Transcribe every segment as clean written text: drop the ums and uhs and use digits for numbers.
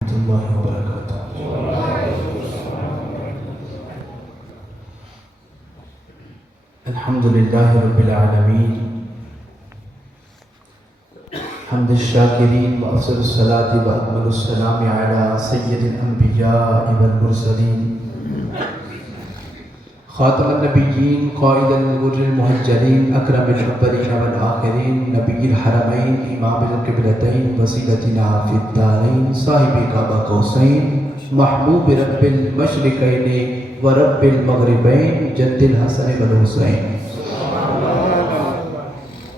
الله وبركاته. الحمد لله رب العالمين حمد الشاكرين وأفضل الصلاة وأكمل السلام على سيد الأنبياء والمرسلين خاتم النبيين قائد الغر المهجرين أكرم الأولين والآخرين نبي الحرمين إمام القبلتين وسيلتنا في الدارين صاحب قاب قوسين محبوب رب المشرقين ورب المغربين جد الحسن والحسين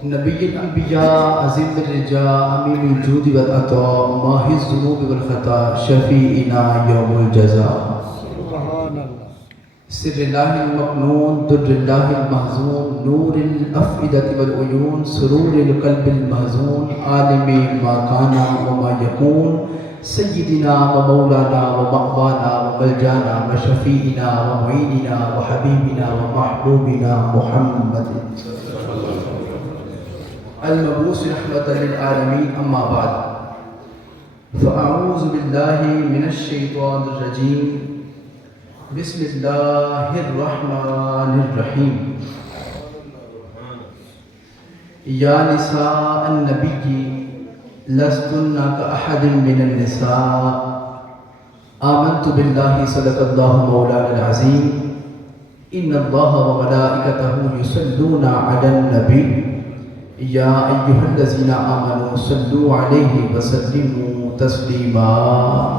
نبي الأنبياء عظيم الرجاء أمين الجود والعطاء ماحي الذنوب والخطا شفيعنا يوم الجزاء سر الله المكنون در الله المحزون نور الأفئدة والعيون سرور القلب المحزون عالم ما كان وما يكون سيدنا ومولانا ومأوانا وملجانا وشفيعنا ومعيننا وحبيبنا ومحبوبنا محمد المبعوث رحمة للعالمين. أما بعد فأعوذ بالله من الشيطان الرجيم بسم الله الرحمن الرحيم. يا نساء النبي لستن كأحد من النساء آمنت بالله صدق الله مولانا العظيم إن الله وملائكته يصلون على النبي يا أيها الذين آمنوا صلوا عليه وسلموا تسليما.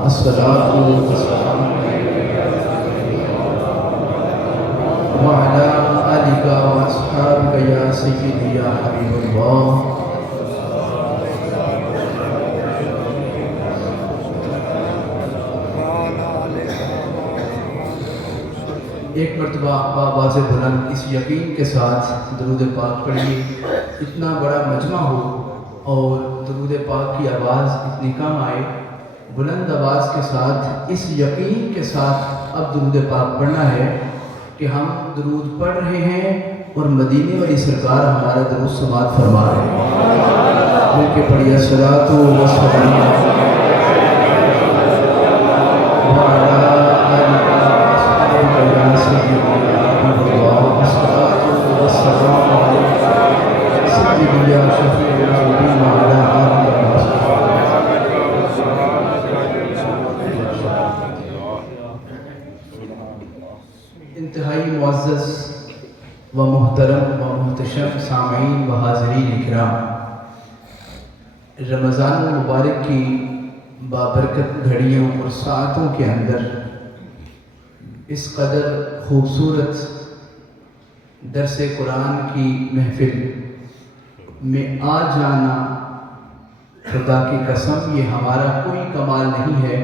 الصلاة والسلام وعلى آلك وأصحابك يا سيدي يا حبيب الله. ایک مرتبہ بآواز بلند اس یقین کے ساتھ درود پاک پڑھیے. اتنا بڑا مجمع ہو اور درود پاک کی آواز اتنی کم آئے، بلند آواز کے ساتھ اس یقین کے ساتھ اب درود پاک پڑھنا ہے کہ ہم درود پڑھ رہے ہیں اور مدینے والی سرکار ہمارا درود سماعت فرما رہے ہیں. مل کے پڑھیے الصلاۃ والسلام انتہائی معزز و محترم و محتشم سامعین و حاضرین اکرام، رمضان المبارک کی بابرکت گھڑیوں اور ساعتوں کے اندر اس قدر خوبصورت درس قرآن کی محفل میں آ جانا خدا کی قسم یہ ہمارا کوئی کمال نہیں ہے،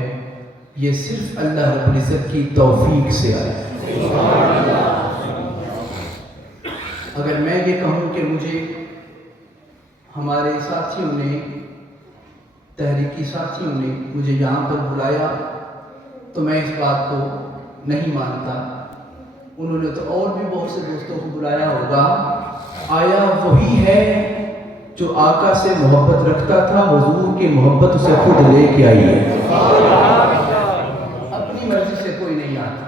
یہ صرف اللہ رب العزت کی توفیق سے آیا. اگر میں یہ کہوں کہ مجھے ہمارے ساتھیوں نے تحریکی ساتھیوں نے مجھے یہاں پر بلایا تو میں اس بات کو نہیں مانتا. انہوں نے تو اور بھی بہت سے دوستوں کو بلایا ہوگا. آیا وہی ہے جو آقا سے محبت رکھتا تھا، حضور کی محبت اسے خود لے کے آئی ہے. اپنی مرضی سے کوئی نہیں آتا.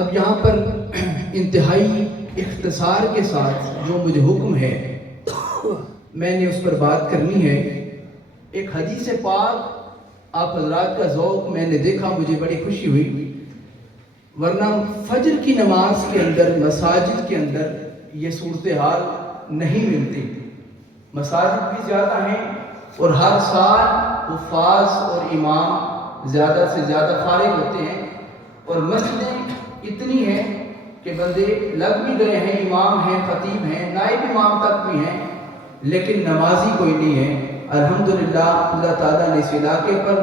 اب یہاں پر انتہائی اختصار کے ساتھ جو مجھے حکم ہے میں نے اس پر بات کرنی ہے. ایک حدیث پاک آپ حضرات کا ذوق میں نے دیکھا، مجھے بڑی خوشی ہوئی. ورنہ فجر کی نماز کے اندر مساجد کے اندر یہ صورتحال نہیں ملتی. مساجد بھی زیادہ ہیں اور ہر سال حفاظ اور امام زیادہ سے زیادہ فارغ ہوتے ہیں اور مسجدیں اتنی ہیں کہ بندے لگ بھی گئے ہیں، امام ہیں، خطیب ہیں، نائب امام تک بھی ہیں، لیکن نمازی کوئی نہیں ہے. الحمدللہ اللہ تعالیٰ نے اس علاقے پر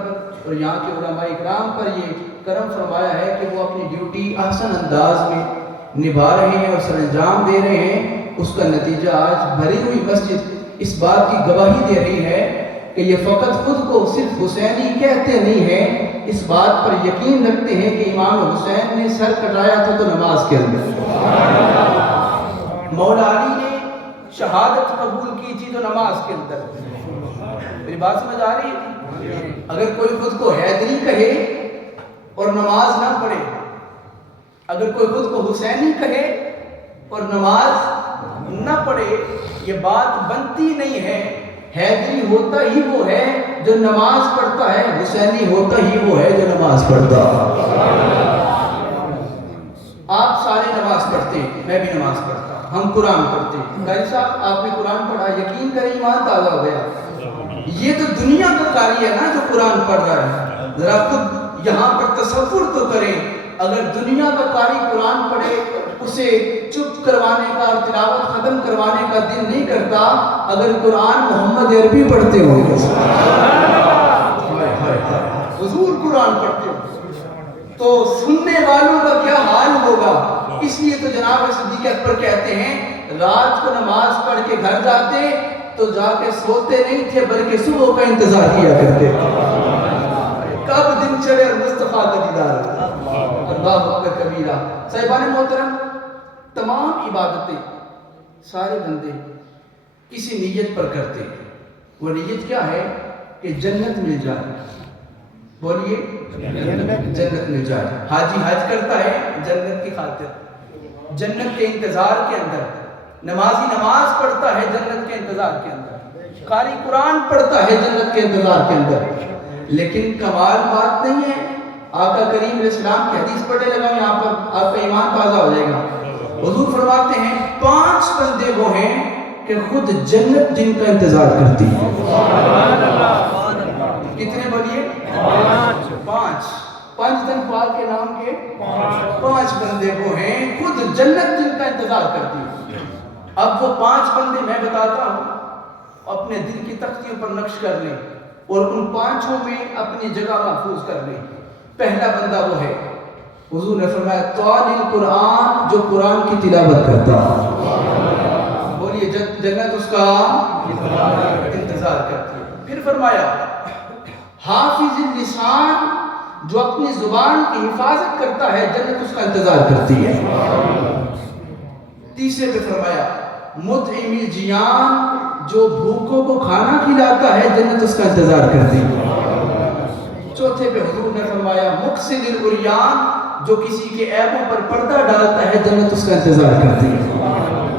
اور یہاں کے علماء اکرام پر یہ کرم فرمایا ہے کہ وہ اپنی ڈیوٹی احسن انداز میں نبھا رہے ہیں اور سر انجام دے رہے ہیں. اس کا نتیجہ آج بھری ہوئی مسجد اس بات کی گواہی دے رہی ہے کہ یہ فقط خود کو صرف حسینی کہتے نہیں ہیں، اس بات پر یقین رکھتے ہیں کہ امام حسین نے سر کٹایا تھا تو نماز کے اندر. مولا علی نے شہادت قبول کی تھی تو نماز کے اندر. میری بات سمجھ آ رہی ہے؟ اگر کوئی خود کو حیدری کہے اور نماز نہ پڑھے، اگر کوئی خود کو حسینی کہے اور نماز نہ پڑھے، یہ بات بنتی نہیں ہے. حیدری ہوتا ہی وہ ہے جو نماز پڑھتا ہے، حسینی ہوتا ہی وہ ہے جو نماز پڑھتا ہے. آپ سارے نماز پڑھتے ہیں، میں بھی نماز پڑھتا ہوں، ہم قرآن پڑھتے ہیں. قاری صاحب آپ نے قرآن پڑھا، یقین کریں ایمان تازہ ہو گیا. یہ تو دنیا کا قاری ہے نا جو قرآن پڑھ رہا ہے. ذرا خود یہاں پر تصور تو کریں، اگر دنیا کا قاری قرآن پڑھے، اسے چپ کروانے کا اور تلاوت ختم کروانے کا دل نہیں کرتا. اگر قرآن محمد عربی پڑھتے ہوں گے، حضور قرآن پڑھتے ہوں تو سننے والوں کا کیا حال ہوگا. اس لیے تو جناب صدیق اکبر کہتے ہیں رات کو نماز پڑھ کے گھر جاتے تو جا کے سوتے نہیں تھے بلکہ صبح کا انتظار کیا کرتے. کب دن چڑھے اور مصطفیٰ کا دیدار. اللہ اکبر کبیرہ. صاحبان محترم، تمام عبادتیں سارے بندے کسی نیت پر کرتے ہیں. وہ نیت کیا ہے کہ جنت مل جائے. بولیے جنت مل جائے. حاجی حج کرتا ہے جنت کی خاطر، جنت کے انتظار کے اندر. نمازی نماز پڑھتا ہے جنت کے انتظار کے اندر. قاری قرآن پڑھتا ہے جنت کے انتظار کے اندر. لیکن کمال بات نہیں ہے. آقا کریم علیہ السلام کی حدیث پڑھنے لگا یہاں پر، آپ کا ایمان تازہ ہو جائے گا. حضور فرماتے ہیں 5 بندے وہ ہیں کہ خود جنت جن کا انتظار کرتی ہے. کتنے بولیے؟ 5. 5 دن پاک کے نام کے 5 بندے وہ ہیں خود جنت جن کا انتظار کرتی ہے. اب وہ 5 بندے میں بتاتا ہوں، اپنے دل کی تختیوں پر نقش کر لیں اور ان 5 میں اپنی جگہ محفوظ کر لیں. پہلا بندہ وہ ہے، حضور نے فرمایا طالب قرآن، جو قرآن کی تلاوت کرتا. بولیے جنت اس کا انتظار کرتی ہے. پھر فرمایا حافظ اللسان، جو اپنی زبان کی حفاظت کرتا ہے جنت اس کا انتظار کرتی ہے. تیسرے پہ فرمایا مطعم الجیان، جو بھوکوں کو کھانا کھلاتا ہے جنت اس کا انتظار کرتی ہے. چوتھے پہ حضور نے فرمایا مقصد العریان، جو کسی کے عیبوں پر پردہ ڈالتا ہے جنت اس کا انتظار کرتی ہے.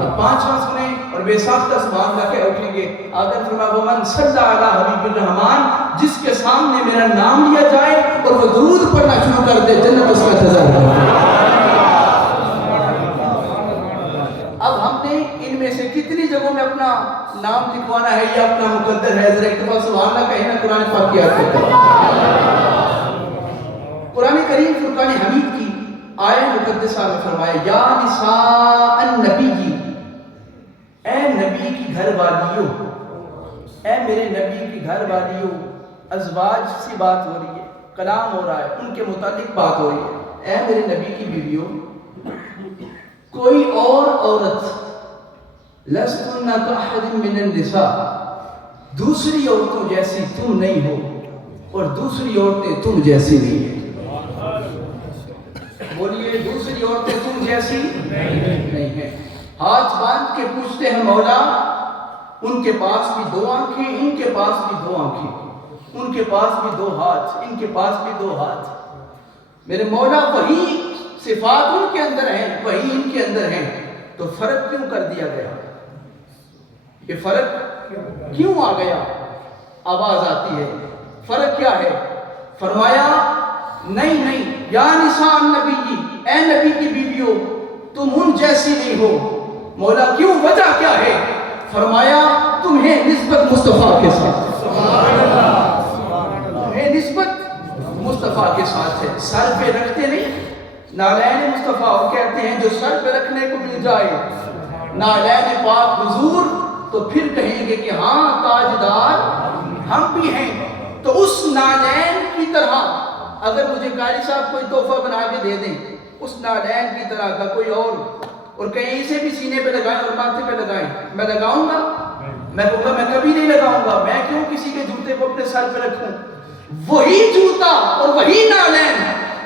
اب 5واں سنیں اور بے ساختہ سبحان اللہ کے اٹھیں گے. آقا فرمایا ومن صلی علی حبیب الرحمن، جس کے سامنے میرا نام لیا جائے اور وہ درود پڑھنا شروع کر دے جنت اس کا انتظار کرتی ہے. اب ہم نے ان میں سے کتنی جگہوں میں اپنا نام لکھوانا ہے یا اپنا مقدر ہے؟ ذرا ایک دفعہ سبحان اللہ کہیں نا قرآن پاک کی آیت کرتے ہیں. قرآن کریم فرقان حمید کی آیت مقدسہ میں فرمایا یا نساء النبی، اے نبی کی گھر والیوں، اے میرے نبی کی گھر والیوں. ازواج سے بات ہو رہی ہے، کلام ہو رہا ہے، ان کے متعلق بات ہو رہی ہے. اے میرے نبی کی بیویوں، کوئی اور عورت لستن کاحد من النساء، دوسری عورتوں جیسی تم نہیں ہو اور دوسری عورتیں تم جیسی نہیں ہیں. بولیے دوسری عورتیں تم جیسی نہیں ہیں. ہاتھ باندھ کے پوچھتے ہیں مولا، ان کے پاس بھی 2 آنکھیں، ان کے پاس بھی 2 آنکھیں، ان کے پاس بھی 2 ہاتھ، ان کے پاس بھی 2 ہاتھ. میرے مولا وہی صفات ان کے اندر ہیں، وہی ان کے اندر ہیں، تو فرق کیوں کر دیا گیا؟ یہ فرق کیوں آ گیا؟ آواز آتی ہے فرق کیا ہے؟ فرمایا نہیں یا نساء النبی، اے نبی کی بیویوں تم ان جیسی نہیں ہو. مولا کیوں، وجہ کیا ہے؟ فرمایا تمہیں نسبت مصطفیٰ کے ساتھ، تمہیں نسبت مصطفیٰ کے ساتھ ہے. سر پہ رکھتے نہیں، نالین مصطفیٰ وہ کہتے ہیں جو سر پہ رکھنے کو مل جائے نالین پاک حضور تو پھر کہیں گے کہ ہاں تاجدار ہم بھی ہیں. تو اس نالین کی طرح اگر مجھے قاری صاحب کوئی تحفہ بنا کے دے دیں اس نالین کی طرح کا کوئی اور کہیں اسے بھی سینے پہ لگائیں اور ماتھے پہ لگائیں، میں لگاؤں گا؟ میں کہوں گا میں کبھی نہیں لگاؤں گا. میں کیوں کسی کے جوتے کو اپنے سر پہ رکھوں؟ وہی جوتا اور وہی نالین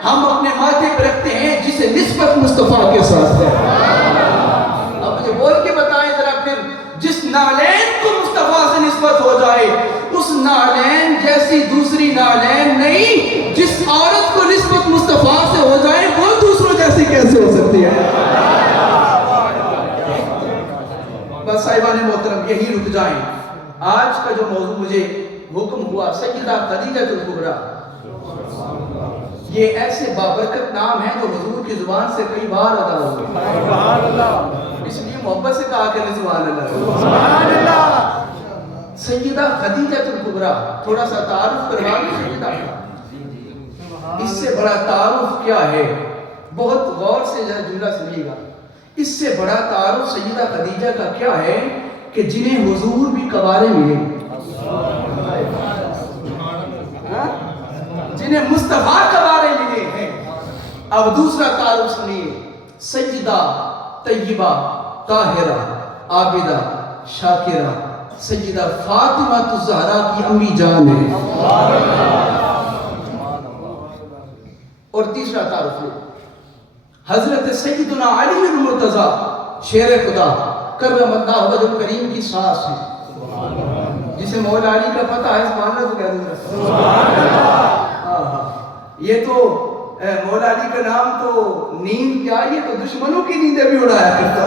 ہم اپنے ماتھے پہ رکھتے ہیں جسے نسبت مصطفیٰ کے ساتھ ہے. اب مجھے بول کے بتائیں ذرا پھر جس نالین کو مصطفیٰ سے نسبت ہو جائے اس نالین جیسی دوسری نالین نہیں. جس عورت کو نسبت مصطفیٰ سے ہو جائے وہ دوسروں جیسی کیسے ہو سکتی ہے؟ بس صاحبان محترم یہی رک جائیں. آج کا جو موضوع مجھے حکم ہوا سیدہ خدیجہ الکبریٰ، یہ ایسے بابرکت نام ہیں جو حضور کی زبان سے کئی بار ادا ہو گئے. سبحان اللہ. اس لیے محبت سے کہا کریں سبحان اللہ. سبحان اللہ. سیدہ خدیجہ الکبریٰ، تھوڑا سا تعارف کروا دیں سیدہ. اس سے بڑا تعارف کیا ہے؟ بہت غور سے جملہ سنیے گا. اس سے بڑا تعارف سیدہ خدیجہ کا کیا ہے کہ جنہیں حضور بھی قوارے ملے، جنہیں مصطفیٰ قوارے ملے ہیں. اب دوسرا تعارف سنیے. سیدہ طیبہ طاہرہ عابدہ شاکرہ سیدہ فاطمہ الزہرا کی امی جان ہے. اور تیسرا تعارف ہے حضرت سیدنا علی المرتضیٰ شیر خدا کرم اللہ وجہ کریم کی ساس ہے، جسے مولا علی کا پتہ ہے. سبحان اللہ. تو کہہ دوں یہ تو مولا علی کا نام تو نیند کیا، یہ تو دشمنوں کی نیندیں بھی اڑایا کرتا.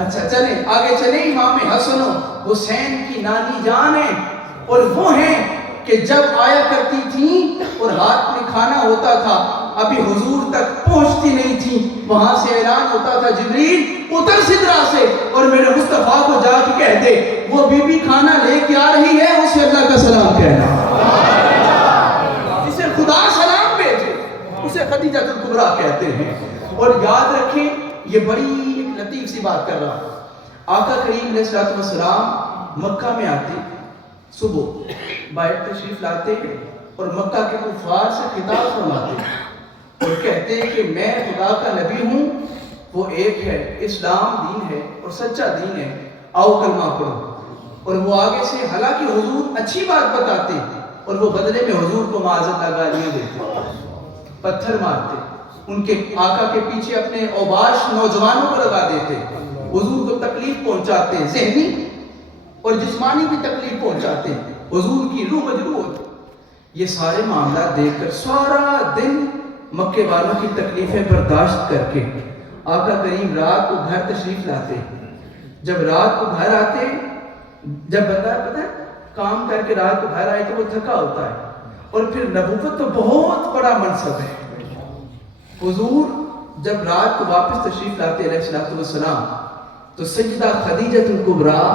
اچھا چلیں آگے چلیں. امام حسن و حسین کی نانی جان ہیں، اور وہ ہیں کہ جب آیا کرتی تھیں اور ہاتھ میں کھانا ہوتا تھا ابھی حضور تک پہنچتی نہیں تھی، وہاں سے اعلان ہوتا تھا جبریل اتر سدرا سے اور میرے مصطفیٰ کو جا کے کہہ دے وہ بی بی کھانا لے کے آ رہی ہے، اسے اللہ کا سلام کہنا. جسے خدا سلام بھیجے اسے خدیجہ الکبریٰ کہتے ہیں. اور یاد رکھیں یہ بڑی ایک لطیف سی بات کر رہا ہوں. آقا کریم علیہ السلام مکہ میں آتے، صبح باہر تشریف لاتے اور مکہ کے کفار سے خطاب فرماتے اور کہتے ہیں کہ میں خدا کا نبی ہوں، وہ ایک ہے، اسلام دین ہے اور سچا دین ہے، آؤ کلمہ پڑھو. اور وہ آگے سے حالانکہ حضور اچھی بات بتاتے اور وہ بدلے میں حضور کو معاذ اللہ گالیاں دیتے، پتھر مارتے، ان کے آقا کے پیچھے اپنے اوباش نوجوانوں کو لگا دیتے، حضور کو تکلیف پہنچاتے، ذہنی اور جسمانی بھی تکلیف پہنچاتے، حضور کی روح مجروح ہوتی. یہ سارے معاملات دیکھ کر سارا دن مکے والوں کی تکلیفیں برداشت کر کے آقا کریم رات کو گھر تشریف لاتے. جب رات کو گھر آتے، جب بندہ پتہ ہے کام کر کے رات کو گھر آئے تو وہ تھکا ہوتا ہے، اور پھر نبوت تو بہت بڑا منصب ہے. حضور جب رات کو واپس تشریف لاتے علیہ السلام تو سیدہ خدیجہ الکبریٰ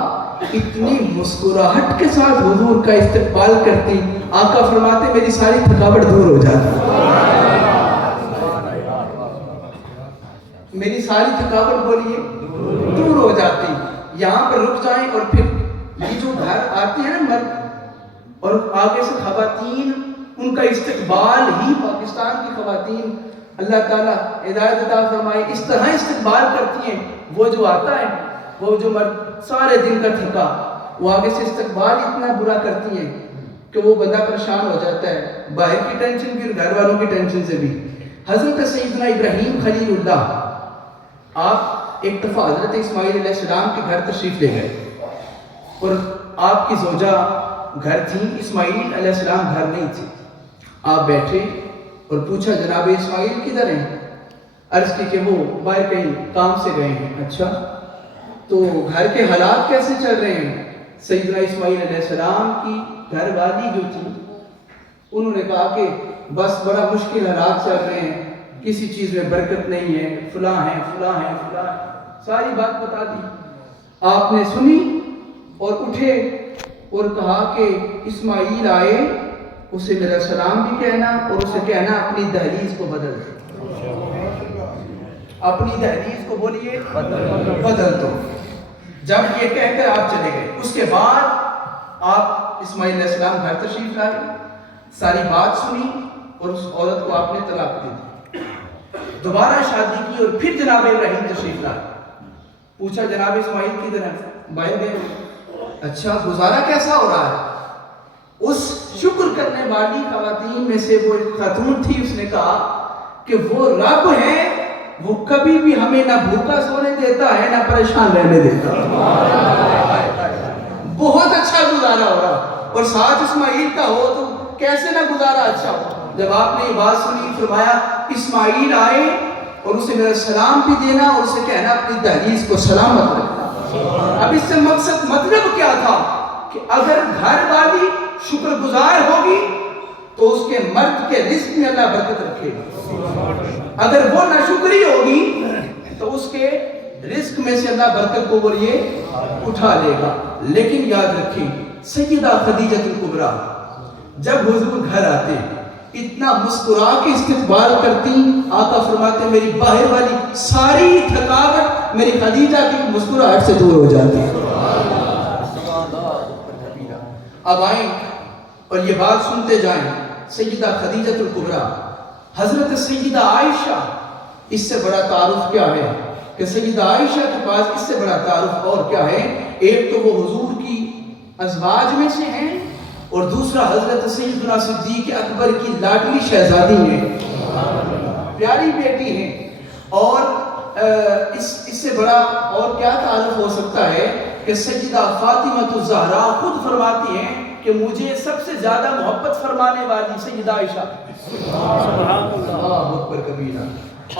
اتنی مسکراہٹ کے ساتھ حضور کا استقبال کرتی، آقا فرماتے میری ساری تھکاوٹ دور ہو جاتی، میری ساری تھکاوٹ بولیے دور ہو جاتی. یہاں پر رک جائیں. اور پھر یہ جو گھر آتے ہیں نا مرد اور آگے سے خواتین، ان کا استقبال ہی پاکستان کی خواتین اللہ تعالیٰ ہدایت عطا فرمائے اس طرح استقبال کرتی ہیں. وہ جو آتا ہے، وہ جو مرد سارے دن کا تھکا، وہ آگے سے استقبال اتنا برا کرتی ہیں کہ وہ بندہ پریشان ہو جاتا ہے، باہر کی ٹینشن بھی اور گھر والوں کی ٹینشن سے بھی. حضرت سیدنا ابراہیم خلیل اللہ آپ ایک دفعہ حضرت اسماعیل علیہ السلام کے گھر تشریف لے گئے اور آپ کی زوجہ گھر تھی، اسماعیل علیہ السلام گھر نہیں تھی. آپ بیٹھے اور پوچھا جناب اسماعیل کدھر ہیں؟ عرض کی کہ وہ باہر کہیں کام سے گئے ہیں. اچھا تو گھر کے حالات کیسے چل رہے ہیں؟ سیدنا اسماعیل علیہ السلام کی گھر والی جو تھی انہوں نے کہا کہ بس بڑا مشکل حالات چل رہے ہیں، کسی چیز میں برکت نہیں ہے، فلاں ہیں فلاں ہیں فلاں ہیں، ساری بات بتا دی. آپ نے سنی اور اٹھے اور کہا کہ اسماعیل آئے، اسے میرا سلام بھی کہنا اور اسے کہنا اپنی دہلیز کو بدل دو، اپنی دہلیز کو بولیے بدل دو. جب یہ کہہ کر آپ چلے گئے، اس کے بعد آپ اسماعیل علیہ السلام گھر تشریف لائے، ساری بات سنی اور اس عورت کو آپ نے طلاق دے دی. دوبارہ شادی کی اور پھر جناب ابراہیم تشریف لائے. پوچھا جناب اسماعیل کی طرف باہر گئے. اچھا گزارا کیسا ہو رہا ہے؟ اس شکر کرنے والی خواتین میں سے وہ ایک خاتون تھی، اس نے کہا کہ وہ رب ہے وہ کبھی بھی ہمیں نہ بھوکا سونے دیتا ہے نہ پریشان رہنے دیتا. بہت اچھا گزارا ہو رہا, اور ساتھ اسماعیل کا ہو تو کیسے نہ گزارا اچھا ہو. جب آپ نے یہ بات سنی, فرمایا اسماعیل آئے اور اسے میرا سلام بھی دینا اور اسے کہنا اپنی دہلیز کو سلامت رکھنا. اب اس سے مقصد مطلب کیا تھا کہ اگر گھر والی شکر گزار ہوگی تو اس کے مرد کے رزق میں اللہ برکت رکھے گا. اگر وہ ناشکری ہوگی تو اس کے رزق میں سے اللہ برکت کو یہ اٹھا لے گا. لیکن یاد رکھیں, سیدہ خدیجہ الکبریٰ جب حضور گھر آتے اتنا مسکرا کے استقبال کرتی, آقا فرماتے میری باہر والی ساری تھکاوٹ میری خدیجہ کی مسکراہٹ سے دور ہو جاتی. اب آئیں اور یہ بات سنتے جائیں. سیدہ خدیجہ الکبریٰ حضرت سیدہ عائشہ, اس سے بڑا تعارف کیا ہے کہ سیدہ عائشہ کے پاس اس سے بڑا تعارف اور کیا ہے. ایک تو وہ حضور کی ازواج میں سے ہیں اور دوسرا حضرت سیدنا صدیق اکبر کی لاڈلی شہزادی ہیں, پیاری بیٹی ہیں. اور اس سے بڑا اور کیا تعارف ہو سکتا ہے کہ سیدہ فاطمہ الزہرا خود فرماتی ہیں کہ مجھے سب سے زیادہ محبت فرمانے والی سیدہ عائشہ. سبحان اللہ اکبر کبیرہ.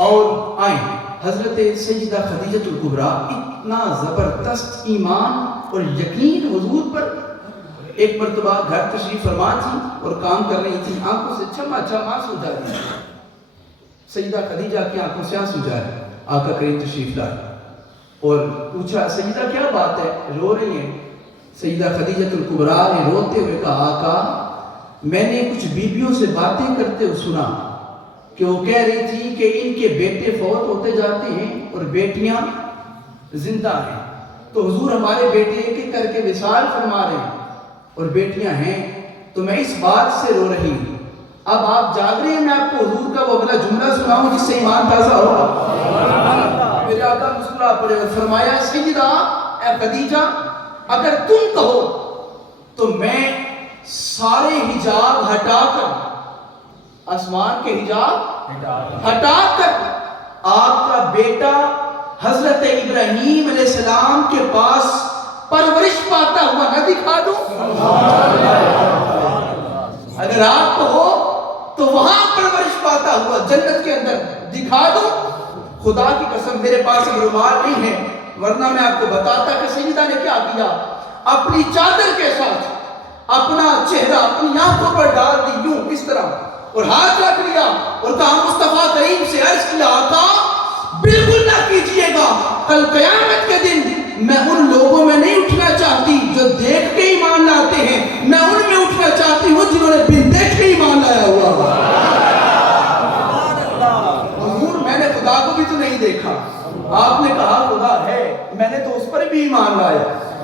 اور آئیں حضرت سیدہ خدیجہ الکبریٰ اتنا زبردست ایمان اور یقین حضور پر, ایک مرتبہ گھر تشریف فرما تھی اور کام کر رہی تھی, آنکھوں سے چھما چھما آنسو جاری. سیدہ خدیجہ کی آنکھوں سے آنسو جاری. آقا کریم تشریف لائے اور پوچھا سیدہ کیا بات ہے, رو رہی ہیں. سیدہ خدیجہ الکبریٰ نے روتے ہوئے کہا آقا میں نے کچھ بیویوں سے باتیں کرتے ہوئے سنا کہ وہ کہہ رہی تھی کہ ان کے بیٹے فوت ہوتے جاتے ہیں اور بیٹیاں زندہ ہیں, تو حضور ہمارے بیٹے ایک ایک کر کے وصال فرما رہے ہیں اور بیٹیاں ہیں, تو میں اس بات سے رو رہی ہوں. اب آپ جاگ رہے ہیں, میں آپ کو حضور کا وہ اگلا جملہ سناؤں جس سے ایمان تازہ ہوگا. میرے آقا مسکرا پڑے اور فرمایا سیدہ اے خدیجہ اگر تم کہو تو میں سارے حجاب ہٹا کر, آسمان کے حجاب ہٹا کر آپ کا بیٹا حضرت ابراہیم علیہ السلام کے پاس پرورش پاتا ہوا نہ دکھا دوں. اگر آپ کہو تو وہاں پرورش پاتا ہوا جنت کے اندر دکھا دوں. خدا کی قسم میرے پاس رومال نہیں ہے ورنہ میں آپ کو بتاتا کہ سیدہ نے کیا کیا. اپنی چادر کے ساتھ اپنا چہرہ اپنی آنکھوں پر ڈال دی یوں اس طرح اور ہاتھ رکھ لیا اور کہا مصطفیٰ کریم سے عرض کیا آقا بالکل نہ کیجئے گا, کل قیامت کے دن میں ان لوگوں میں نہیں اٹھنا چاہتی جو دیکھ کے ایمان لاتے ہیں, میں ان میں اٹھنا چاہتی ہوں جنہوں نے بن دیکھ کے ایمان لایا ہوا. حضور میں نے خدا کو بھی تو نہیں دیکھا, آپ نے کہا خدا ہے, میں نے تو اس پر بھی ایمان لایا,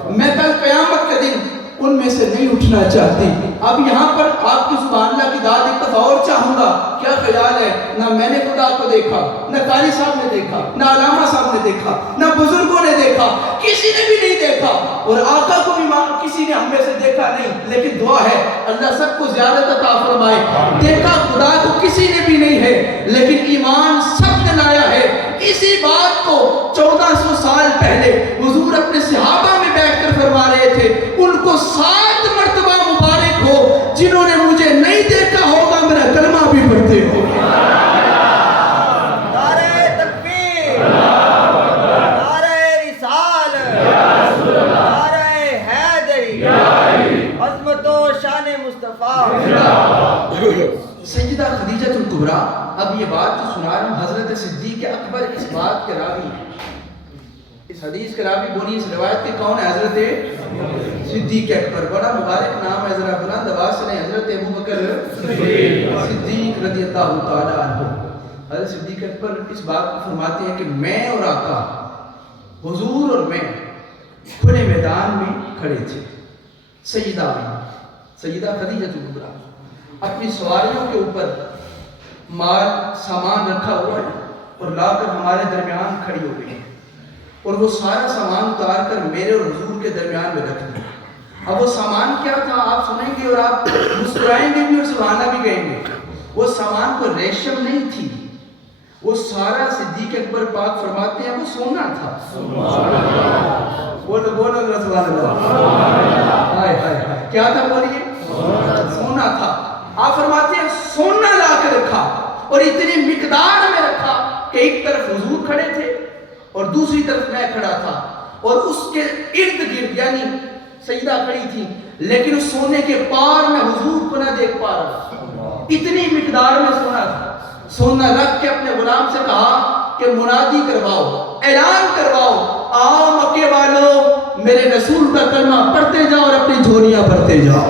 میں کل قیامت کے دن ان میں سے نہیں اٹھنا چاہتی. اب یہاں پر آپ کی سبحان اللہ کی داد ایک دفعہ اور چاہوں گا. کیا خیال ہے, نہ میں نے خدا کو دیکھا, نہ قاری صاحب نے دیکھا, نہ علامہ صاحب نے دیکھا, نہ بزرگوں نے دیکھا, کسی نے بھی نہیں دیکھا, اور آقا کو بھی کسی نے ہم میں سے دیکھا نہیں. لیکن دعا ہے اللہ سب کو زیادت عطا فرمائے. دیکھا خدا کو کسی نے بھی نہیں ہے لیکن ایمان سب نے لایا ہے. اسی بات کو 1400 سال پہلے حضور اپنے صحابہ میں بیٹھ کر فرما رہے تھے. ان کو 7 مرتبہ مبارک ہو جنہوں نے مجھے نہیں دیکھا ہوگا میرا کلمہ بھی پڑھتے ہو. نعرہ تکبیر, نعرہ رسال, نعرہ حیدری, عظمت و شان مصطفیٰ. سیدہ خدیجہ الکبریٰ اب یہ بات جو سنا رہا ہوں, حضرت صدیق اکبر اس بات کے راوی, اس حدیث کے راوی بولی اس روایت کے کون ہے؟ حضرت صدیق اکبر. بڑا مبارک نام ہے, ذرا بلند آواز سے نہیں, حضرت ابو بکر صدیق رضی اللہ تعالی عنہ. حضرت صدیق اکبر اس بات کو فرماتے ہیں کہ میں اور آقا حضور اور میں کھلے میدان میں کھڑے تھے. سیدہ خدیجہ الکبریٰ اپنی سواریوں کے اوپر مال سامان رکھا ہوا ہے اور لا کر ہمارے درمیان کھڑی ہو گئی اور وہ سارا سامان اتار کر میرے اور حضور کے درمیان میں رکھ دیا. اب وہ سامان کیا تھا آپ سنیں گے اور آپ مسکرائیں گے بھی اور سبحانہ بھی کہیں گے. وہ سامان کو ریشم نہیں تھی, وہ سارا صدیق اکبر پاک فرماتے ہیں وہ سونا تھا. بولو بولو سبحان اللہ. ہائے ہائے ہائے کیا تھا بولیے؟ سونا تھا. آپ فرماتے ہیں سونا لا کے رکھا اور اتنی مقدار میں رکھا کہ ایک طرف حضور کھڑے تھے اور دوسری طرف میں کھڑا تھا اور اس کے ارد گرد یعنی سیدہ کھڑی تھی لیکن اس سونے کے پار میں حضور کو نہ دیکھ پا رہا. اتنی مقدار میں سونا تھا. سونا رکھ کے اپنے غلام سے کہا کہ منادی کرواؤ, اعلان کرواؤ, آؤ مکے والو میرے رسول کا کلمہ پڑھتے جاؤ اور اپنی جھولیاں بھرتے جاؤ.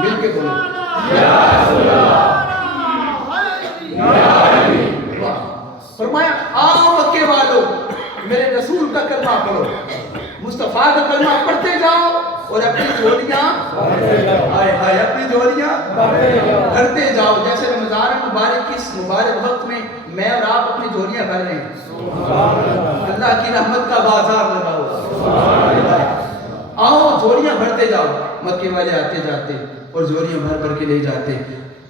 مل کے بولو فرمایا آؤ مکے والو میرے رسول کا کلمہ پڑھو, مصطفیٰ کا کلمہ پڑھتے جاؤ اور اپنی جھولیاں اپنی جھولیاں بھرتے جاؤ. جیسے رمضان مبارک کی اس مبارک وقت میں میں اور آپ اپنی جھولیاں بھر رہے ہیں. اللہ کی رحمت کا بازار لگا ہوا. آؤ جھولیاں بھرتے جاؤ. مکے والے آتے جاتے اور جھولیاں بھر بھر کے لے جاتے.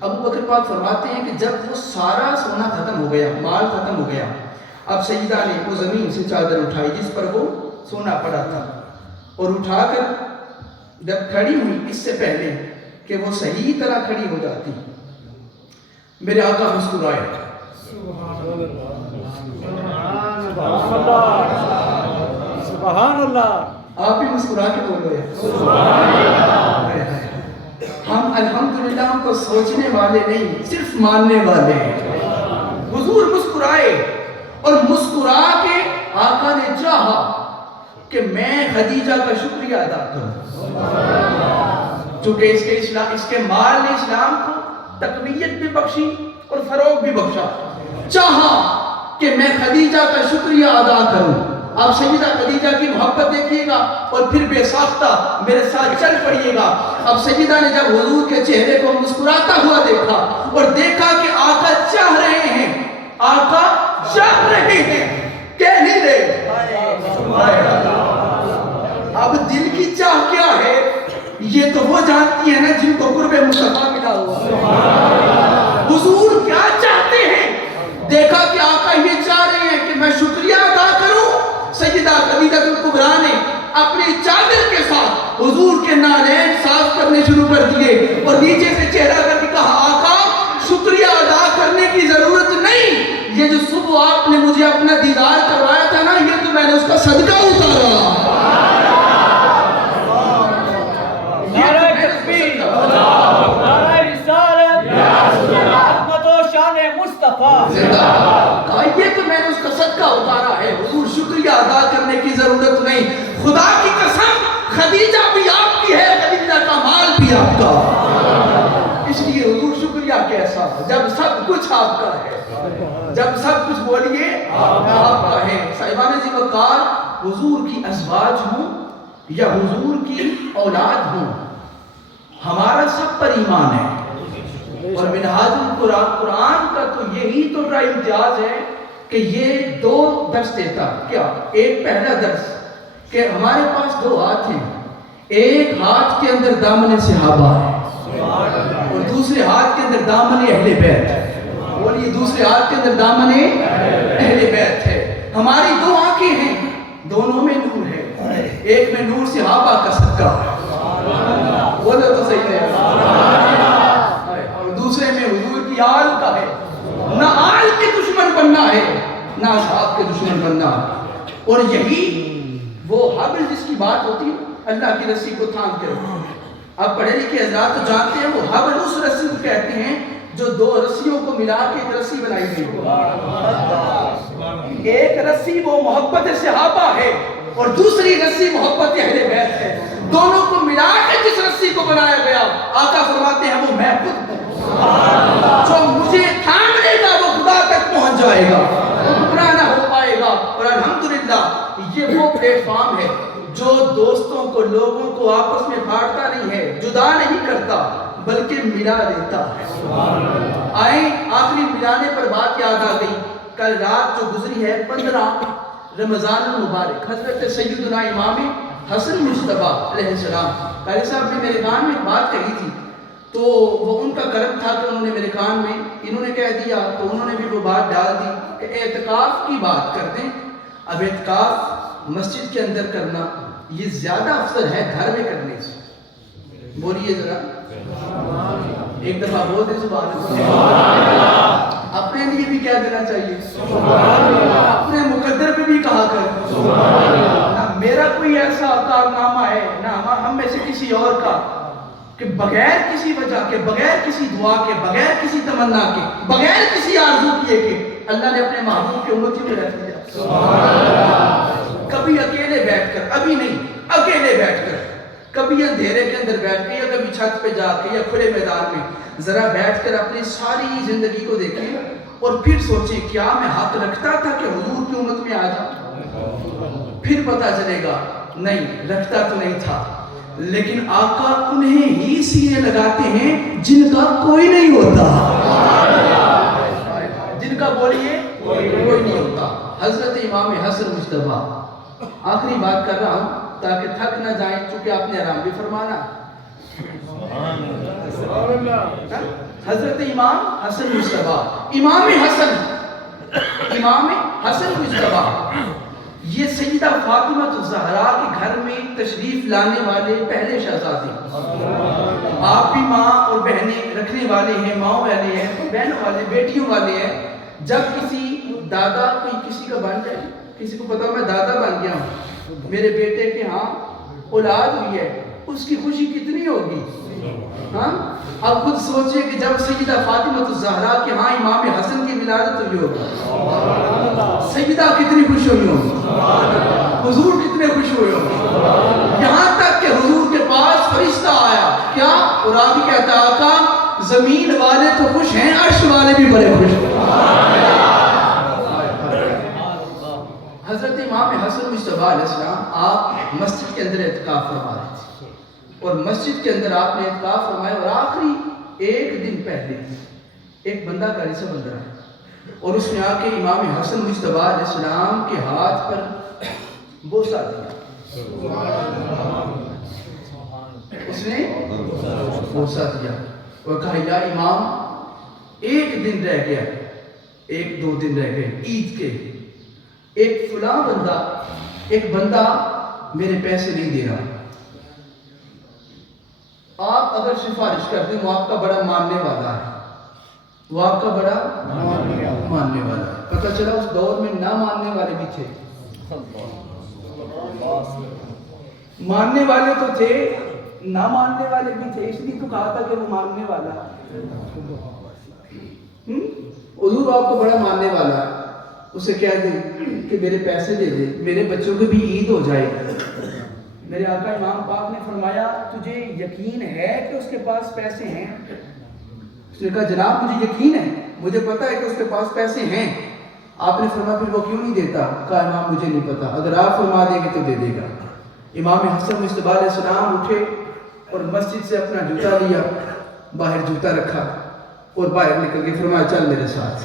ابو بکر پاک فرماتے ہیں کہ جب وہ سارا سونا ختم ہو گیا, مال ختم ہو گیا, اب سیدہ نے وہ زمین سے چادر اٹھائی جس پر وہ سونا پڑا تھا اور اٹھا کر جب کھڑی ہوئی اس سے پہلے کہ وہ صحیح طرح کھڑی ہو جاتی میرے آقا مسکرائے. سبحان اللہ. آپ بھی مسکرا کے بولو ہم الحمدللہ ہم کو سوچنے والے نہیں صرف ماننے والے ہیں. حضور مسکرائے اور مسکرا کے آقا نے چاہا کہ میں خدیجہ کا شکریہ ادا کروں چونکہ اس کے مال نے اسلام کو تقویت بھی بخشی اور فروغ بھی بخشا. چاہا کہ میں خدیجہ کا شکریہ ادا کروں. آپ سیدہ خدیجہ کی محبت دیکھیے گا اور پھر بے ساختہ میرے ساتھ چل پڑیے گا. اب سیدہ نے جب حضور کے چہرے کو مسکراتا ہوا دیکھا اور دیکھا کہ آقا چاہ رہے ہیں, آقا چاہ رہے ہیں, کہہ نہیں رہے. اب دل کی چاہ کیا ہے یہ تو وہ جانتی ہے نا جن کو قرب مصطفیٰ ملا ہوا. حضور کیا چاہتے ہیں دیکھا کہ آقا یہ چاہ رہے ہیں کہ میں شکریہ ادا کروں. سیدہ خدیجہ کبریٰ نے اپنی چادر کے ساتھ حضور کے نالین صاف کرنے شروع کر دیے اور نیچے سے چہرہ کر کے کہا آقا شکریہ ادا کرنے کی ضرورت نہیں, یہ جو صبح آپ نے مجھے اپنا دیدار کروایا تھا نا یہ تو میں نے اس کا صدقہ اتارا. یہ تو میں نے اس کا صدقہ اتارا ہے. حضور شکریہ ادا کرنے کی ضرورت نہیں. خدا کی قسم خدیجہ بھی آپ کی ہے, خدیجہ کا مال بھی آپ کا. اس لیے حضور شکریہ کیسا جب سب کچھ آپ کا ہے, جب سب کچھ بولیے آپ کا ہے. صاحبان ذی وقار حضور کی ازواج ہوں یا حضور کی اولاد ہوں ہمارا سب پر ایمان ہے. اور منہاج القرآن کا تو یہی تو بڑا امتیاز ہے کہ یہ دو درس دیتا. کیا ایک پہلا درس کہ ہمارے پاس دو ہاتھ ہیں, ایک ہاتھ کے اندر دامن صحابہ ہے اور دوسرے ہاتھ کے اندر دامن اہل بیت ہے. بولیے دوسرے ہاتھ کے اندر دامن اہل بیت ہے. ہماری دو آنکھیں ہیں, دونوں میں نور ہے, ایک میں نور صحابہ کا صدقہ ہے, بولو تو صحیح ہے, اور دوسرے میں حضور کی آل کا ہے. نہ آل کے دشمن بننا ہے نہ اصحاب کے دشمن بننا ہے. اور یہی وہ حبل جس کی بات ہوتی ہے اللہ کی رسی کو تھام کے رکھو. اب پڑھے لکھے حضرات تو جانتے ہیں وہ حبل اس رسی کو کہتے ہیں جو دو رسیوں کو ملا کے ایک رسی بنائی گئی. ایک رسی وہ محبت صحابہ ہے اور دوسری رسی محبت اہل بیت ہے. دونوں کو ملا کے جس رسی کو بنایا گیا آقا فرماتے ہیں وہ میں خود ہوں. جو مجھے تھام لے گا وہ خدا تک پہنچ جائے گا, وہ گمراہ نہ ہو پائے گا. اور الحمدللہ یہ وہ پلیٹ فارم ہے جو دوستوں کو لوگوں کو آپس میں بانٹتا نہیں ہے, جدا نہیں کرتا بلکہ ملا دیتا ہے. آئیں آخری ملانے پر بات یاد آ گئی. کل رات جو گزری ہے 15 رمضان المبارک, حضرت سیدنا امام حسن مصطفیٰ علیہ السلام قاری صاحب نے میرے کان میں ایک بات کہی تھی تو وہ ان کا کرم تھا کہ انہوں نے میرے کان میں انہوں نے کہہ دیا تو انہوں نے بھی وہ بات ڈال دی کہ اعتکاف کی بات کر دیں. اب اعتکاف مسجد کے اندر کرنا یہ زیادہ افضل ہے گھر میں کرنے سے. بولیے ذرا ایک دفعہ بول دیں سبحان اللہ. اپنے لیے بھی کہہ دینا چاہیے اپنے مقدر پہ بھی کہا کر. نہ میرا کوئی ایسا کارنامہ ہے نہ ہم میں سے کسی اور کا کہ بغیر کسی وجہ کے بغیر کسی دعا کے بغیر کسی تمنا کے بغیر کسی آرزو کیے کہ اللہ نے اپنے محبوب کے امتی میں رکھ دیا. کبھی اکیلے بیٹھ کر ابھی نہیں اکیلے بیٹھ کر کبھی اندھیرے کے اندر بیٹھ کے یا کبھی چھت پہ جا کے یا کھلے میدان میں ذرا بیٹھ کر اپنی ساری زندگی کو دیکھیں اور پھر سوچیں کیا میں حق رکھتا تھا کہ حضور کی امت میں آ جاؤں. پھر پتا چلے گا نہیں رکھتا تو نہیں تھا لیکن آقا انہیں ہی سینے لگاتے ہیں جن کا کوئی نہیں ہوتا. جن کا بولیے کوئی نہیں ہوتا. حضرت امام حسن مجتبیٰ آخری بات کر رہا ہوں تاکہ تھک نہ جائیں چونکہ آپ نے آرام بھی فرمانا. حضرت امام حسن مجتبیٰ امام حسن مجتبیٰ یہ سیدہ فاطمہ الزہرا کے گھر میں تشریف لانے والے پہلے شہزادے. آپ بھی ماں اور بہنیں رکھنے والے ہیں ماں والے ہیں بہنوں والے بیٹیوں والے ہیں. جب کسی دادا کوئی کسی کا بن جائے کسی کو پتا میں دادا بن گیا ہوں میرے بیٹے کے ہاں اولاد ہوئی ہے اس کی خوشی کتنی ہوگی. ہاں اب خود سوچئے کہ جب سیدہ فاطمہ الزہرا کے ہاں امام حسن کی ولادت ہوئی ہوگی سیدہ کتنی خوش ہوئی ہوگی حضور کتنے خوش ہوئے ہوگی. یہاں تک کہ حضور کے پاس فرشتہ آیا کیا اور آپ ہی کہتا آقا زمین والے تو خوش ہیں عرش والے بھی بڑے خوش ہیں. حضرت امام حسن مجتبیٰ علیہ السلام آپ مسجد کے اندر اعتکاف فرما رہے تھے اور مسجد کے اندر آپ نے اعتکاف فرمایا اور آخری ایک دن پہلے ایک بندہ گاڑی سے بندہ ہے اور اس نے آ کے امام حسن مجتبیٰ علیہ السلام کے ہاتھ پر بوسہ دیا. اس نے بوسہ دیا اور کہا یا امام ایک دن رہ گیا ایک دو دن رہ گئے عید کے ایک فلاں بندہ ایک بندہ میرے پیسے نہیں دے رہا آپ اگر سفارش کر دیں وہ آپ کا بڑا ماننے والا ہے وہ آپ کا بڑا ماننے والا ہے. پتہ چلا اس دور میں نہ ماننے والے بھی تھے ماننے والے تو تھے نہ ماننے والے بھی تھے اس لیے تو کہا تھا کہ وہ ماننے والا حضور آپ کو بڑا ماننے والا ہے. اسے کہہ دیں کہ میرے پیسے دے دے میرے بچوں کو بھی عید ہو جائے. میرے آقا امام پاک نے فرمایا تجھے یقین ہے کہ اس کے پاس پیسے ہیں. اس نے کہا جناب مجھے یقین ہے مجھے پتا ہے کہ اس کے پاس پیسے ہیں. آپ نے فرمایا پھر وہ کیوں نہیں دیتا. کہا امام مجھے نہیں پتا اگر آپ فرما دیں گے تو دے دے گا. امام حسن مجتبیٰ علیہ السلام اٹھے اور مسجد سے اپنا جوتا لیا باہر جوتا رکھا اور باہر نکل کے فرمایا چل میرے ساتھ.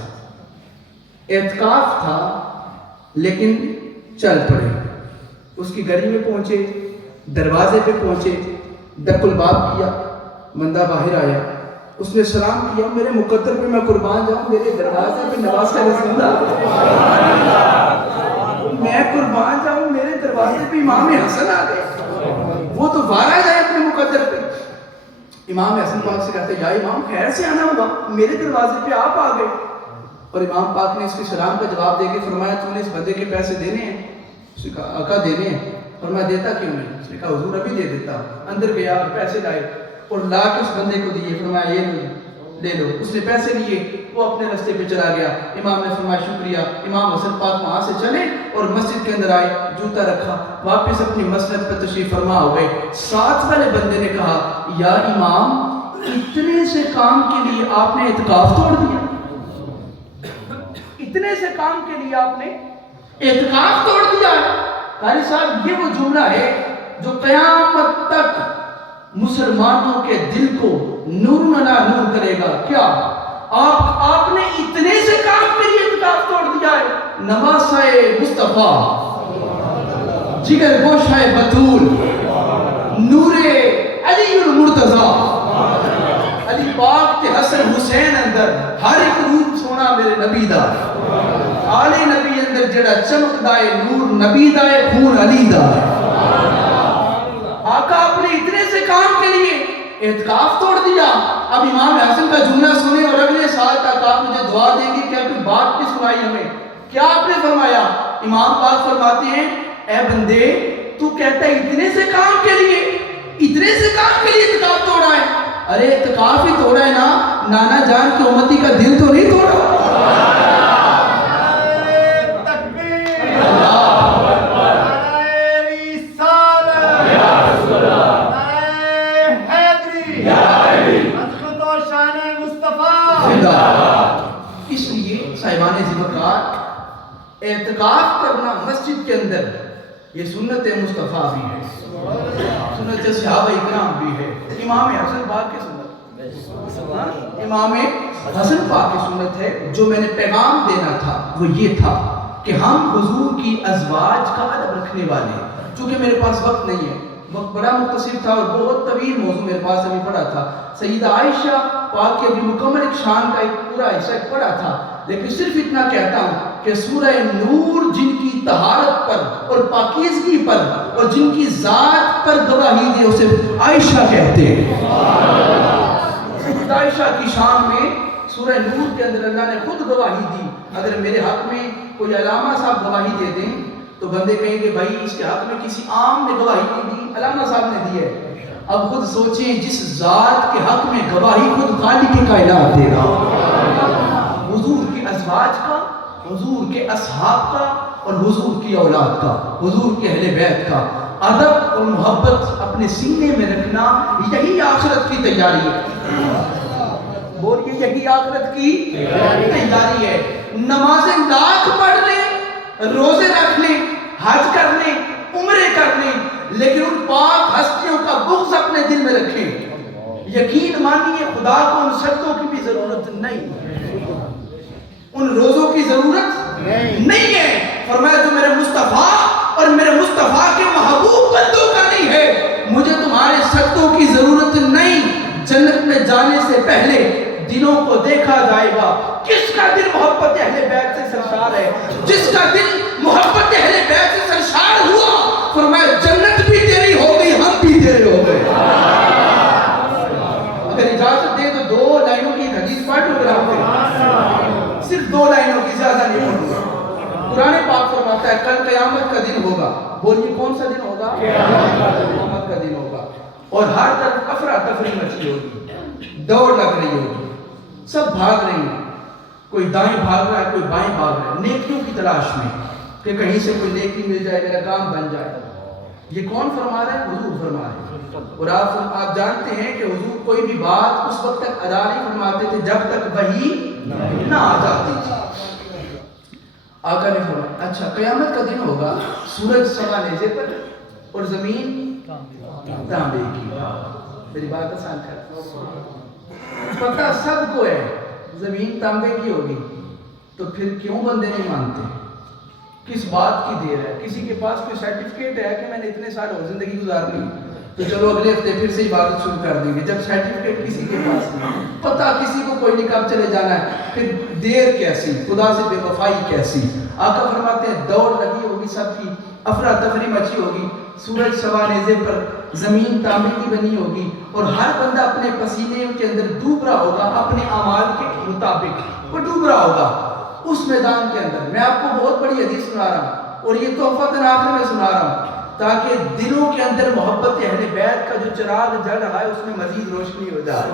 اعتکاف تھا لیکن چل پڑے. اس کی گلی میں پہنچے دروازے پہ پہنچے ڈک الباب کیا بندہ باہر آیا اس نے سلام کیا میرے مقدر پہ میں قربان جاؤں میرے دروازے پہ نواسہ رسول میں قربان جاؤں میرے دروازے پہ امام حسن آ گئے وہ تو وارا جائے اپنے مقدر پہ. امام حسن پاک سے کہتے یا امام خیر سے آنا ہوا میرے دروازے پہ آپ آ گئے. اور امام پاک نے اس کے سلام کا جواب دے کے فرمایا تو نے اس بندے کے پیسے دینے ہیں. اس نے کہا آقا دینے ہیں. فرمایا دیتا کیوں نہیں. اس نے کہا حضور ابھی دے دیتا. اندر گیا اور پیسے لائے اور لا کے اس بندے کو دیے. فرمایا یہ لے لو. اس نے پیسے لیے وہ اپنے راستے پہ چلا گیا. امام نے فرمایا شکریہ. امام حسن پاک وہاں سے چلے اور مسجد کے اندر آئے جوتا رکھا واپس اپنی مسجد پر تشریف فرما ہو گئے. ساتھ والے بندے نے کہا یا امام اتنے سے کام کے لیے آپ نے اعتکاف توڑ دیا. اتنے سے کام کے لیے آپ نے اعتکاف توڑ دیا. قاری صاحب یہ وہ جملہ ہے جو قیامت تک مسلمانوں کے دل کو نور نہ نور کرے گا. کیا آپ نے اتنے سے کام کے لیے اعتکاف توڑ دیا ہے. نواسۂ مصطفیٰ جگر گوشۂ بطول نور علی المرتضیٰ علی پاک تے حسن حسین اندر ہر ایک روپ سونا میرے نبی دا آلے نبی اندر جڑا چمک دائے نور نبی دائے خون علی دا آقا اپنے اتنے سے کام کے لیے اعتکاف توڑ دیا. اب امام حسن کا جملہ سنے اور اگلے سال تک آپ مجھے دعا دیں گے. کیا کوئی بات بھی سنائی ہمیں؟ کیا آپ نے فرمایا؟ امام پاک فرماتے ہیں اے بندے تو کہتا ہے اتنے سے کام کے لیے اعتکاف توڑا ہے. ارے اعتکاف ہی توڑا ہے نا, نانا جان کی امتی کا دل تو نہیں توڑا. اس لیے صاحبان ذوالفقار اعتکاف کرنا مسجد کے اندر یہ سنت مصطفیٰ بھی ہے, سنت صحابہ اکرام بھی ہے, امام حسن پاک کی سنت, امام حسن پاک کی سنت ہے. جو میں نے پیغام دینا تھا وہ یہ تھا کہ ہم حضور کی ازواج کا ادب رکھنے والے ہیں. چونکہ میرے پاس وقت نہیں ہے, وقت بڑا مختصر تھا اور بہت طویل موضوع میرے پاس ابھی پڑا تھا. سیدہ عائشہ پاک کے ابھی مکمل ایک شان کا ایک پورا حصہ پڑا تھا, لیکن صرف اتنا کہتا ہوں کہ سورہ نور جن کی طہارت پر اور پاکیزگی پر اور جن کی ذات پر گواہی دی اسے عائشہ کہتے ہیں. عائشہ کی شان میں سورہ نور کے اندر اللہ نے خود گواہی دی. اگر میرے حق میں کوئی علامہ صاحب گواہی دے دیں تو بندے کہیں گے بھائی اس کے حق میں کسی عام نے گواہی نہیں دی, علامہ صاحب نے دی ہے. اب خود سوچیں جس ذات کے حق میں گواہی خود خالق کائنات دے رہا, حضور کی ازواج کا, حضور کے اصحاب کا اور حضور کی اولاد کا, حضور کے اہل بیت کا ادب اور محبت اپنے سینے میں رکھنا, یہی آخرت کی تیاری ہے. بولیے یہی آخرت کی تیاری ہے. نمازیں لاکھ پڑھ لیں, روزے رکھ لیں, حج کر لیں, عمرے کر لیں, لیکن ان پاک ہستیوں کا بغض اپنے دل میں رکھیں. یقین مانیے خدا کو ان سجدوں کی بھی ضرورت نہیں, ان روزوں کی ضرورت نہیں ہے. فرمایا جو میرے مصطفیٰ اور میرے مصطفیٰ کے محبوب بندوں کا نہیں ہے, مجھے تمہارے سجدوں کی ضرورت نہیں. جنت میں جانے سے پہلے دلوں کو دیکھا جائے گا, کس کا دل محبت اہل بیت سے سرشار ہے. جس کا دل محبت اہل بیت سے سرشار ہوا, فرمایا جنت بھی تیری ہو گئی, ہم بھی تیرے ہو گئے. اگر اجازت دے تو 2 لائنوں کی حدیث پڑھ لوں گا آپ کو, صرف 2 لائنوں کی, زیادہ نہیں پڑھوں گا. قرآن پاک فرماتا ہے کل قیامت کا دن ہوگا. بولیے کون سا دن ہوگا؟ قیامت کا دن ہوگا. اور ہر طرف افراتفری مچی ہوگی, دوڑ لگ رہی ہوگی, سب بھاگ رہی ہیں. کوئی دائیں بھاگ رہا ہے, کوئی بائیں بھاگ رہا ہے, نیکیوں کی تلاش میں کہ کہیں سے کوئی نیکی مل جائے, میرا کام بن جائے. یہ کون فرما رہا ہے؟ حضور فرما رہے ہیں. اور آپ جانتے ہیں کہ حضور کوئی بھی بات اس وقت تک ادا نہیں فرماتے تھے جب تک وحی نہ آ جاتی تھی. آقا نے فرمایا اچھا قیامت کا دن ہوگا, سورج سوا نیزے پر اور زمین تانبے کی. میری بات آسان کر, پتہ سب کو ہے زمین تانبے کی ہوگی, تو پھر کیوں بندے نہیں مانتے؟ کس بات کی دیر ہے؟ کسی کے پاس کوئی سرٹیفکیٹ ہے کہ میں نے اتنے سال اور زندگی گزارنی, تو چلو اگلے ہفتے پھر سے عبادت شروع کر دیں گے. جب سرٹیفکیٹ کسی کے پاس نہیں, پتہ کسی کو کوئی نہیں کب چلے جانا ہے, پھر دیر کیسی, خدا سے بے وفائی کیسی. آقا فرماتے ہیں دوڑ لگی ہوگی سب کی, افراتفری مچی ہوگی, سورج سوا نیزے پر, زمین تانبے کی بنی ہوگی, اور ہر بندہ اپنے پسینے کے اندر ڈوب رہا ہوگا, اپنے اعمال کے مطابق وہ ڈوب رہا ہوگا اس میدان کے اندر. میں آپ کو بہت بڑی حدیث سنا رہا ہوں اور یہ تحفۃ آخر میں سنا رہا ہوں تاکہ دلوں کے اندر محبت اہل بیت کا جو چراغ جل رہا ہے اس میں مزید روشنی ہو جائے.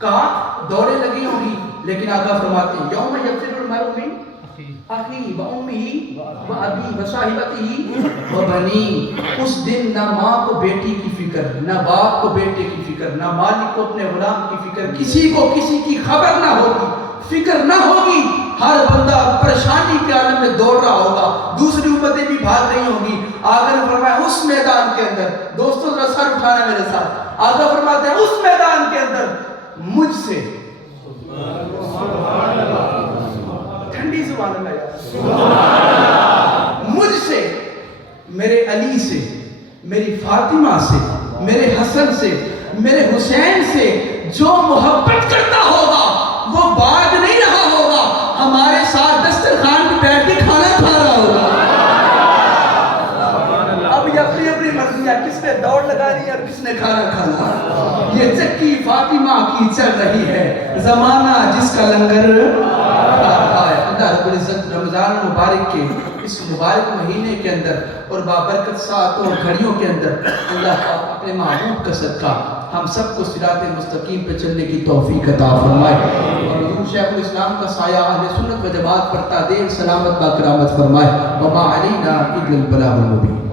کہا دوڑیں لگی ہوں گی, لیکن آقا فرماتے ہیں یوم یفر المرء من اخی و امی و ابی و صاحبتہ و بنی. اس دن نہ ماں کو بیٹی کی فکر, نہ باپ کو بیٹے کی فکر, نہ مالک کو اپنے غلام کی فکر, کسی کو کسی کی خبر نہ ہوگی, فکر نہ ہوگی. ہر بندہ پریشانی کے عالم میں دوڑ رہا ہوگا, دوسری امتیں بھی بھاگ رہی ہوں گی. آقا نے فرمایا اس میدان کے اندر, دوستوں ذرا سر اٹھانا میرے ساتھ, آقا فرماتے ہیں اس میدان کے اندر مجھ سے, ٹھنڈی زبان میں مجھ سے, میرے علی سے, میری فاطمہ سے, میرے حسن سے, میرے حسین سے جو محبت کرتا ہوگا وہ باغ نہیں رہا ہوگا، ہمارے ساتھ دسترخوان پہ بیٹھ کے کھانا کھا رہا ہوگا۔ اب یہ اپنی اپنی مرضی ہے، کس نے دوڑ لگانی ہے اور کس نے کھانا کھانا۔ یہ چکی فاطمہ کی چل رہی ہے، زمانہ جس کا لنگر کھا رہا ہے۔ اللہ رب العزت رمضان مبارک کے اس مبارک مہینے کے اندر اور بابرکت ساعتوں اور گھڑیوں کے اندر اللہ پاک اپنے محبوب کا صدقہ ہم سب کو صراط مستقیم پہ چلنے کی توفیق عطا فرمائے، اور حضور شیخ الاسلام کا سایہ اہل سنت و جماعت پر تا دیر سلامت با کرامت فرمائے۔ وما علینا الا البلاغ المبین۔